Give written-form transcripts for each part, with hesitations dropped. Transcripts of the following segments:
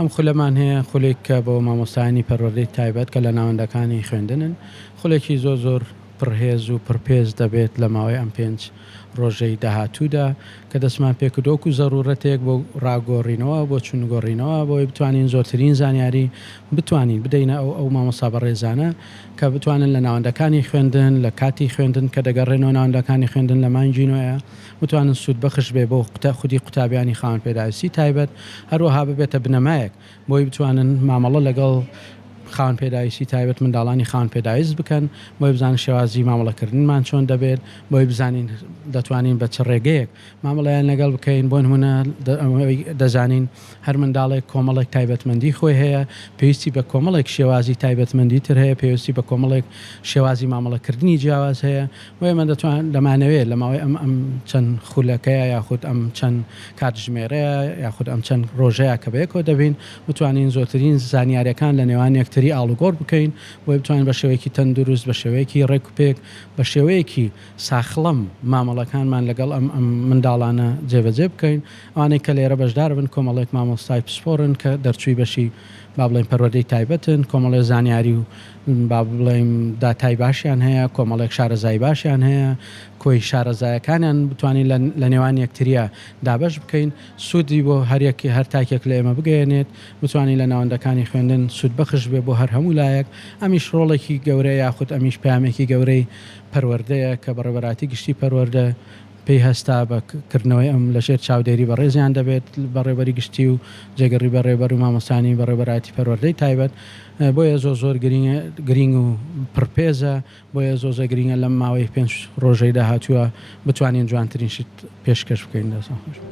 ئەم خولەمان هەیە خولێک کە بۆ مامۆستایانی پەروەردەی تایبەت کە لە ناوەندەکانی خوێندنن خولێکی زۆر پڕهێز و پڕپێز دەبێت لە ماوەی ئەم 5 ڕۆژەی داهاتوودا کە دەستمان پێکردۆک و زەرورەتێک بۆ ڕاگۆڕینەوە بۆ چونگۆڕینەوە بۆی بتوانین زۆرترین زانیاری بتوانین بدەینە ئەو مامۆستا بەڕێزانە کە بتوانن لە ناوەندەکانی خوێندن لە کاتی خوێندن کە دەگەڕێنەوە ناوەندەکانی خوێندن لە مانگی نوێیە بتوانن سوود بەخش بێ بۆ خودی قوتابیانی خاوەن پێداویستی تایبەت هەروەها ببێتە بنەمایەک بۆی بتوانن مامەڵە لەگەڵ خاوەن پێداویستی تایبەت منداڵانی خاوەن پێداویست بکەن بۆی بزانن شێوازی مامەڵەکردنمان چۆن دەبێت بۆی بزانین دەتوانین بە چ ڕێگەیەک مامەڵەیان لەگەڵ بکەین بۆ نمونە دەزانین هەر منداڵێک کۆمەڵێک تایبەتمەندی خۆی هەیە پێویستی بە کۆمەڵێک شێوازی تایبەتمەندی تر هەیە پێویستی بە کۆمەڵێک شێوازی مامەڵەکردنی جیاواز هەیە بۆیە من دەمانەوێت لە ماوەی ئەم چەند خولەکەیە یاخود ئەم چەند کاتژمێرەیە یاخود ئەم چەند ڕۆژەیە کە بەیەکەوە دەبین بتوانین زۆرترین زانیاریەکان لە نێوان یەکتری ئاڵوگۆڕ بکەین بۆی بتوانین بە شێوەیەکی تەندروست بە شێوەیەکی ڕێک و پێک بە شێوەیەکی ساخڵەم مامەڵەکانمان لەگەڵ ئەم منداڵانە جێبەجێ بکەین ئەوانەی کە لێرە بەشدار بن کۆمەڵێک مامۆستای پسپۆرن کە دەرچووی بەشی با بڵێن پەروەردەی تایبەتن کۆمەڵێ زانیاری و با بڵێم داتای باشیان هەیە کۆمەڵێک شارەزای باشیان هەیە کۆی شارەزایەکانیان بتوانین لە نێوان یەکتریە دابش بکەین سوودی بۆ هەرێکی هەر تاکێک لە ئێمە بگەێنێت بتوانین لە ناوەندەکانی خوێندن سوود بەخش بێ بۆ هەر هەموو لایەک ئەمیش ڕۆڵێکی گەورەیە یاخود ئەمیش پامێکی گەورەی پەروەردەیە کە بەڕێوەبەراتی گشتی پەروەردە پێی هەستا بەکردنەوەی ئەم لە ژێر چاودێری بەڕێزیان دەبێت بەڕێبەری گشتی و جێگەڕی بەڕێبەر و مامۆستانی بەڕێبەراتی پەروەردەی تایبەت بۆیە زۆر گرنگ و پڕپێزە بۆیە زۆر گرنگە لەم ماوەی 5 ڕۆژەی داهاتووە بتوانین جوانترین شت پێشکەش بکەین دەسەڵ خۆش.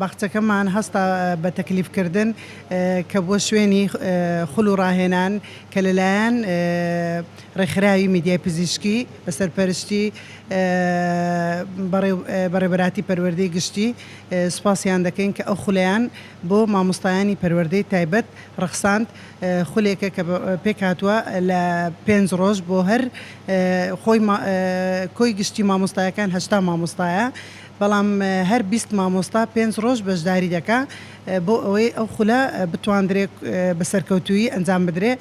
باخچەکەمان هەستا بە تەکلیفکردن کە بۆ شوێنی خول و ڕاهێنان کە لەلایەن ڕێکخراوی میدیای پزیشکی بە سەرپەرشتی بەڕێبەراتی پەروەردەی گشتی سوپاسیان دەکەین کە ئەو خولەیان بۆ مامۆستایانی پەروەردەی تایبەت ڕەخساند خولێکە کە پێک هاتووە لە 5 ڕۆژ بۆ هەر کۆی گشتی مامۆستایەکان 80 مامۆستایە بەڵام هەر 20 مامۆستا 5 ڕۆژ بەشداری دەکا بۆ ئەوەی ئەو خولە بتواندرێت بە سەرکەوتووی ئەنجام بدرێ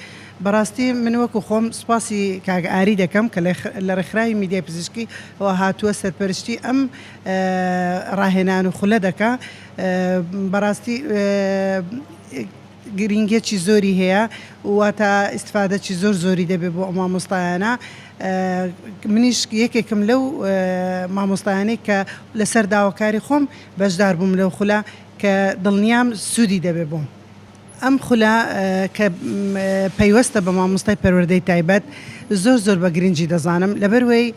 بەڕاستی من وەکو خۆم سوپاسی کاگئاری دەکەم کە لە ڕێکخراوی میدیای پزیشکی ئەوە هاتووە سەرپەرشتی ئەم ڕاهێنان و خولە دەکا بەڕاستی گرنگێکی زۆری هەیە واتە ئیستفادەی زۆری دەبێت بۆ ئەو مامۆستایانە منیش یەکێکم لەو مامۆستایانەی کە لەسەر داواکاری خۆم بەشدار بووم لەو خولە کە دڵنیام سوودی دەبێت بووم ئەم خولە کە پەیوەستە بە مامۆستای پەروەردەی تایبەت زۆر بە گرنگی دەزانم لەبەروەی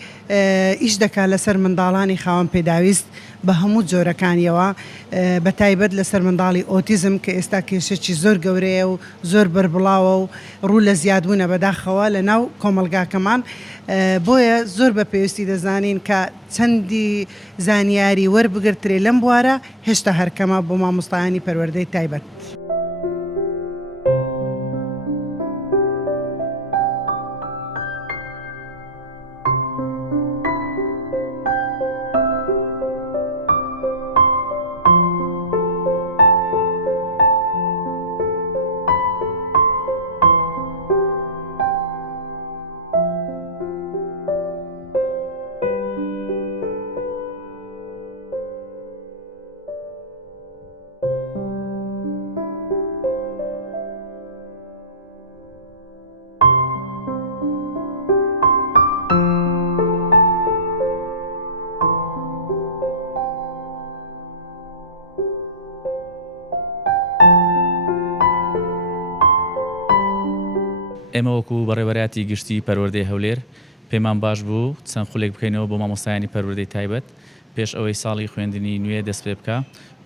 ئیش دەکات لەسەر منداڵانی خاوەن پێداویست بە هەموو جۆرەکانیەوە بە تایبەت لەسەر منداڵی ئۆتیزم کە ئێستا کێشێکی زۆر گەورەیە و زۆر بربڵاوە و ڕوو لە زیادبوونە بەداخەوە لە ناو کۆمەلگاکەمان بۆیە زۆر بە پێویستی دەزانین کە چەندی زانیاری وەربگرترێ لەم بوارە هێشتا هەرکەمە بۆ مامۆستایانی پەروەردەی تایبەت. ئێمە وەکو بەڕێوەبەراتی گشتی پەروەردەی هەولێر پێمان باش بوو چەند خولێک بکەینەوە بۆ مامۆستایانی پەروەردەی تایبەت پێش ئەوەی ساڵی خوێندنی نوێ دەست پێ بکە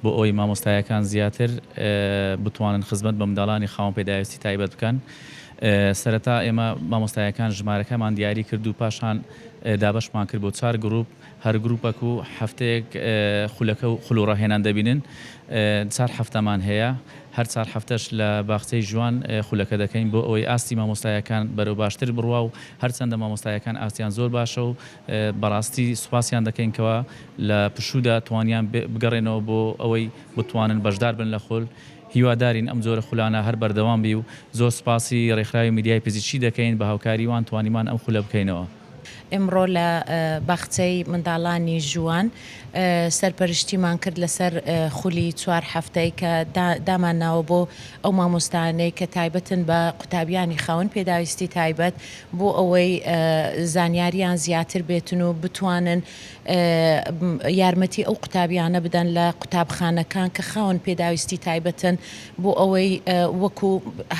بۆ ئەوەی مامۆستایەکان زیاتر بتوانن خزمەت بە منداڵانی خاوەن پێداویستی تایبەت بکەن. سەرەتا ئێمە مامۆستایەکان ژمارەکەمان دیاری کرد و پاشان دابەشمان کرد بۆ 4 گروپ هەر گروپەک و هەفتەیەک خولەکە و خولوڕاهێنان دەبینن 4 هەفتەمان هەیە هەر 4 هەفتەش لە باخچەی ژوان خولەکە دەکەین بۆ ئەوەی ئاستی مامۆستایەکان بەرەو باشتر بڕوا و هەرچەندە مامۆستایەکان ئاستیان زۆر باشە و بەڕاستی سوپاسیان دەکەینکەوە لە پشوودا توانیان بگەڕێنەوە بۆ ئەوەی بتوانن بەشدار بن لە خۆل هیوادارین ئەم زۆرە خولانە هەر بەردەوام بی و زۆر سوپاسی ڕێکخراوی میدیای پزیشکی دەکەین بە هاوکاریوان توانیمان ئەم خولە بکەینەوە. ئمڕۆ لە باخچەی منداڵانی ژوان سەرپەرشتیمان کرد لەسەر خولی 4 هەفتەی کە دامان ناوە بۆ ئەو مامۆستانەی کە تایبەتن بە قوتابیانی خاوەن پێداویستی تایبەت بۆ ئەوەی زانیاریان زیاتر بێتن و بتوانن یارمەتی ئەو قوتابیانە بدەن لە قوتابخانەکان کە خاوەن پێداویستی تایبەتن بۆ ئەوەی وەکو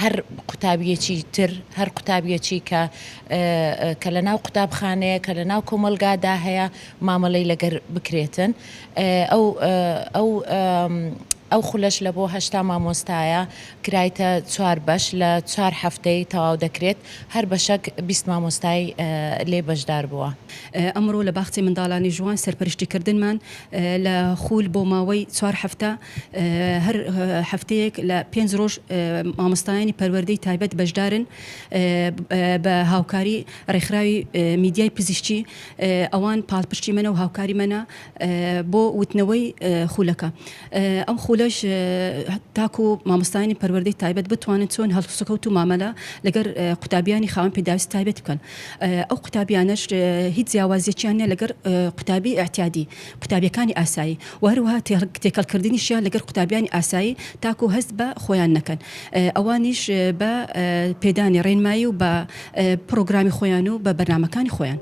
هەر قوتابیەکی تر هەر قوتابیەکی کە لە ناو قوتابخانەیە کە لە ناو کۆمەلگادا هەیە مامەڵەی لەگەر بکرێتن ئەو خولەش لە بۆ 8 مامۆستایە کرایتە 4 بەش لە 4 هەفتەی تەواو دەکرێت هەر بەشەک 20 مامۆستای لێ بەشدار بووە. ئەمڕۆ لە باخچەی منداڵانی ژوان سەرپەرشتیکردنمان لە خول بۆ ماوەی 4 هەفتە هەر هەفتەیەک لە 5 ڕۆژ مامۆستایانی پەروەردەی تایبەت بەشدارن بە هاوکاری ڕێکخراوی میدیای پزیشکی ئەوان پاڵپشتی منە و هاوکاری منە بۆ وتنەوەی خولەکە. ئەم خولەش تاکو مامۆستایانی پەروەردەی تایبەت بتوانن چۆن هەڵسوکەوت و مامەلە لەگەر قوتابیانی خاوەن پێداویستی تایبەت بکەن. ئەو قوتابیانش هیچ جیاوازیەکیان نیە لەگەر قوتابی ئاعتیادی قوتابیەکانی ئاسایی و هەروەها تێکەڵکردنیشیان لەگەر قوتابیانی ئاسایی تاکو هەست بە خۆیان نەکەن. ئەوانیش بە پێدانی ڕێنمایی و بە پرۆگرامی خۆیان و بە بەرنامەکانی خۆیان.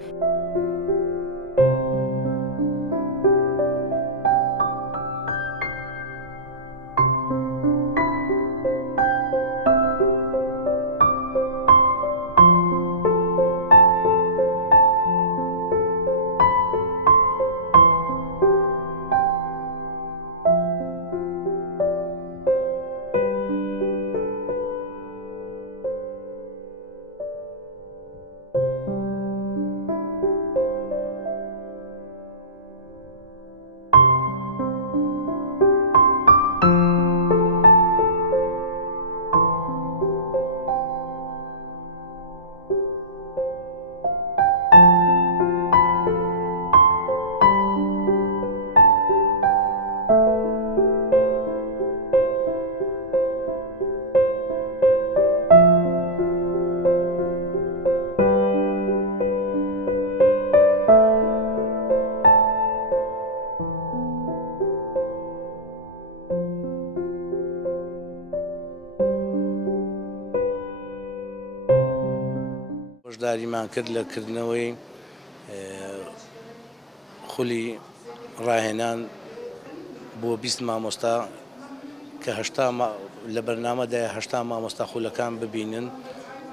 بەشداریمان کرد لە کردنەوەی خولی ڕاهێنان بۆ 20 مامۆستا کە لە بەرنامەدای 8 مامۆستا خولەکان ببینن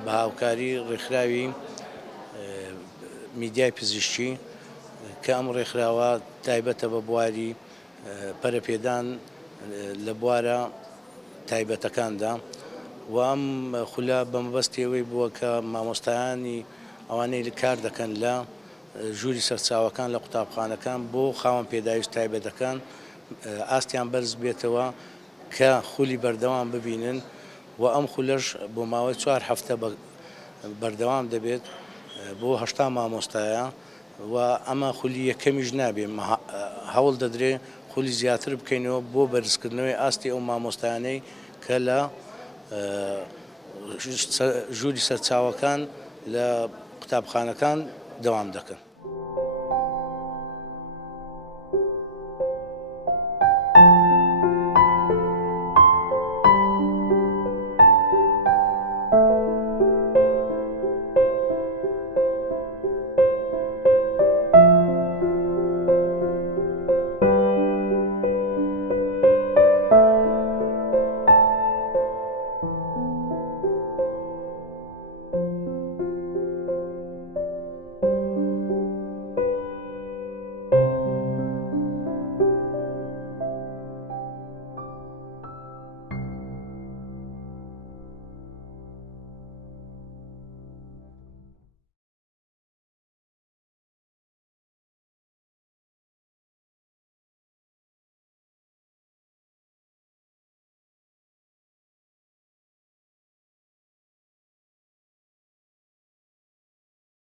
بە هاوکاری ڕێکخراوی میدیای پزیشکی کە ئەم ڕێکخراوە تایبەتە بە بواری پەرەپێدان لە بوارە تایبەتەکاندا و ئەم خولە بە مەبەستیەوەی بووە کە مامۆستایانی ئەوانەی کار دەکەن لە ژووری سەرچاوەکان لە قوتابخانەکان بۆ خاوەن پێداویست تایبەتەکان ئاستیان بەرز بێتەوە کە خولی بەردەوام ببینن و ئەم خولەش بۆ ماوەی 4 هەفتە بەردەوام دەبێت بۆ 8 مامۆستایە و ئەمە خولی یەکەمیش نابێ هەوڵ دەدرێ خولی زیاتر بکەینەوە بۆ بەرزکردنەوەی ئاستی ئەو مامۆستایانەی کە لە ژووری سەرچاوەکان لە قوتابخانەکان دەوام دەکەن.